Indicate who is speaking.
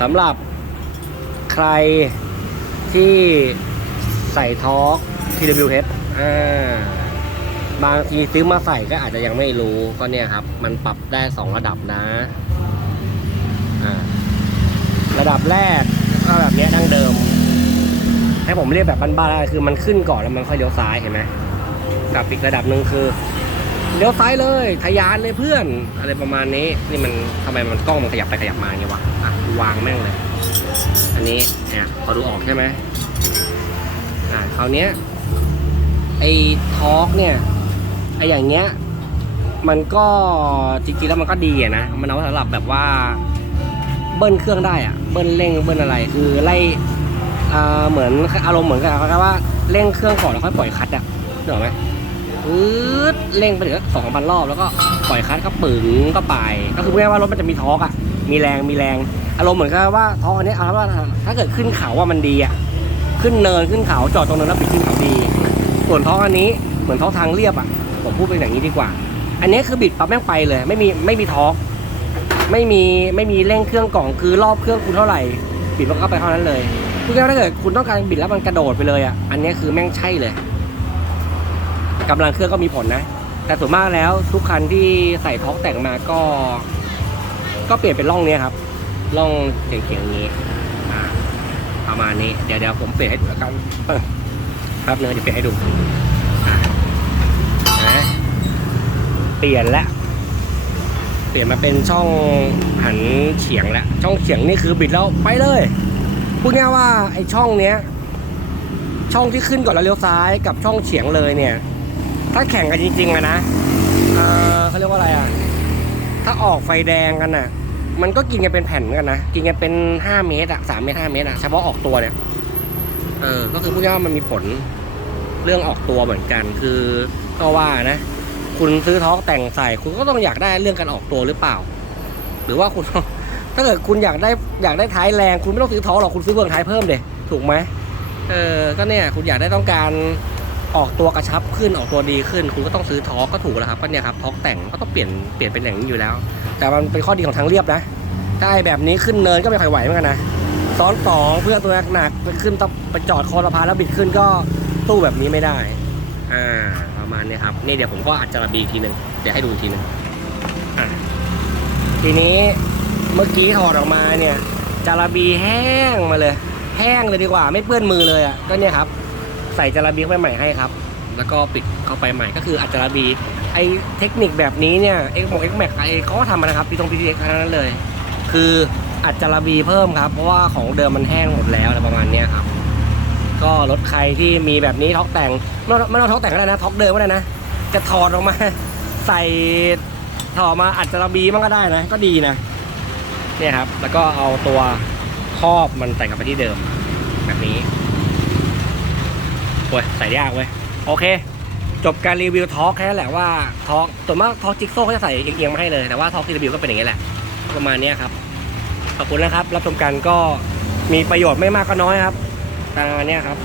Speaker 1: สำหรับใครที่ใส่ท็อก TWH อ่าบางทีซื้อมาใส่ก็อาจจะยังไม่รู้ก็เนี่ยครับ มันปรับได้สองระดับนะอ่าระดับแรกก็แบบนี้ดั้งเดิม ให้ผมเรียกแบบบ้านๆแล้วกันคือมันขึ้นก่อนแล้วมันค่อยเลี้ยวซ้ายเห็นไหมกับอีกระดับหนึ่งคือ เลี้ยวซ้ายเลยทะยานเลยเพื่อน อะไรประมาณนี้ นี่มันทำไมมันกล้องมันขยับไปขยับมาอย่างเงี้ยวะอะวางแม่งเลย อันนี้เนี่ยพอดูออกใช่ไหมอ่าคราวเนี้ยไอ้ทอร์กเนี่ยไอ้อย่างเงี้ยมันก็จริงๆแล้วมันก็ดีอะนะ มันเอาสำหรับแบบว่าเบิ้ลเครื่องได้อะเบิ้ลเร่งเบิ้ลอะไรคือไล่อ่าเหมือนอารมณ์เหมือนกับว่าเร่งเครื่องก่อนแล้วค่อยปล่อยคลัตช์อะเหนไหม ปื๊ดเร่งไปถึงสองพันรอบแล้วก็ปล่อยคลัตช์ก็ปึ๋งก็ไป ก็คือพูดง่ายว่ารถมันจะมีทอร์กอะ มีแรงมีแรง อารมณ์เหมือนกับว่าทอร์กอันนี้เอาเป็นว่าถ้าเกิดขึ้นเขาว่ามันดีอะ ขึ้นเนินขึ้นเขาจอดตรงเนินแล้วปิดขึ้นเขาดี ส่วนทอร์กอันนี้เหมือนทอร์กทางเรียบอะ ผมพูดเป็นอย่างนี้ดีกว่า อันนี้คือบิดปั๊บแม่งไปเลย ไม่มีไม่มีทอร์กไม่มีไม่มีเร่งเครื่องกล่องคือรอบเครื่องคุณเท่าไหร่บิดมันก็ไปเท่านั้นเลยพูดง่ายๆว่ถ้าเกิดคุณต้องการบิดแล้วมันกระโดดไปเลยอะ อันนี้คือแม่งใช่เลย กำลังเครื่องก็มีผลนะ แต่ส่วนมากแล้วทุกคันที่ใส่ท็อกแต่งมาก็ ก็เปลี่ยนเป็นร่องเนี้ยครับร่องเฉียงๆนี้ประมาณนี้เดี๋ยวเดี๋ยวผมเปลี่ยนให้ดูแล้วกันเออแป๊บนึงเดี๋ยวเปลี่ยนให้ดูนะเปลี่ยนแล้วเปลี่ยนมาเป็นช่องหันเฉียงแล้วช่องเฉียงนี่คือบิดแล้วไปเลยพูดง่ายว่าไอช่องเนี้ย ช่องที่ขึ้นก่อนแล้วเลี้ยวซ้ายกับช่องเฉียงเลยเนี่ย ถ้าแข่งกันจริงๆอะนะเออเขาเรียกว่าอะไรอะถ้าออกไฟแดงกันอะมันก็กินกันเป็นแผ่นกันนะกินกันเป็นห้าเมตรอะสามเมตรห้าเมตรอะเฉพาะออกตัวเนี่ยเออก็คือพูดง่ายๆว่ามันมีผลเรื่องออกตัวเหมือนกัน คือก็ว่านะ คุณซื้อท้องแต่งใส่ คุณก็ต้องอยากได้เรื่องการออกตัวหรือเปล่า หรือว่าคุณ ถ้าเกิดคุณอยากได้อยากได้ท้ายแรง คุณไม่ต้องซื้อท้องหรอกคุณซื้อเบื้องท้ายเพิ่มเดยถูกไหมเออก็เนี่ยคุณอยากได้ต้องการ ออกตัวกระชับขึ้นออกตัวดีขึ้น คุณก็ต้องซื้อท็อกก็ถูกแล้วครับก็เนี่ยครับท็อกแต่งก็ต้องเปลี่ยนเปลี่ยนเป็นอย่างนี้อยู่แล้ว แต่มันเป็นข้อดีของทางเรียบนะถ้าไอ้แบบนี้ขึ้นเนินก็ไม่ค่อยไหวเหมือนกันนะซ้อนสองเพื่อตัวหนักไปขึ้นต้องไปจอดคอสะพานแล้วบิดขึ้นก็ตู้แบบนี้ไม่ได้อ่าประมาณนี้ครับนี่เดี๋ยวผมก็อัดจาระบีทีหนึ่งเดี๋ยวให้ดูทีหนึ่งทีนี้เมื่อกี้ถอดออกมาเนี่ยจาระบีแห้งมาเลย แห้งเลยดีกว่า ไม่เปื้อนมือเลยอะก็เนี่ยครับ ใส่จาระบีเข้าไปใหม่ให้ครับ แล้วก็ปิดเข้าไปใหม่ก็คืออัดจาระบีไอเทคนิคแบบนี้เนี่ยเอ็กโมเอ็กแม็กไอเขาก็ทำมานะครับพีตรงพีทีเอ็กทั้งนั้นเลย คืออัดจาระบีเพิ่มครับ เพราะว่าของเดิมมันแห้งหมดแล้วอะไรประมาณเนี้ยครับ ก็รถใครที่มีแบบนี้ท็อกแต่งไม่ต้องไม่ต้องท็อกแต่งก็ได้นะท็อกเดิมก็ได้นะจะถอดออกมา ใส่ถอดมาอัดจาระบีมันก็ได้นะ ก็ดีนะเนี่ยครับ แล้วก็เอาตัวครอบมันใส่กลับไปที่เดิมแบบนี้ โอ้ยใส่ยากเว้ยโอเค จบการรีวิวทอล์กแค่นั้นแหละว่าทอล์กส่วนมากทอล์กจิ๊กโซ่เขาจะใส่เอียงๆมาให้เลยแต่ว่าทอล์กที่รีวิวก็เป็นอย่างนี้แหละ ประมาณนี้ครับขอบคุณนะครับ รับชมกันก็มีประโยชน์ไม่มากก็น้อยครับตามเนี้ครับ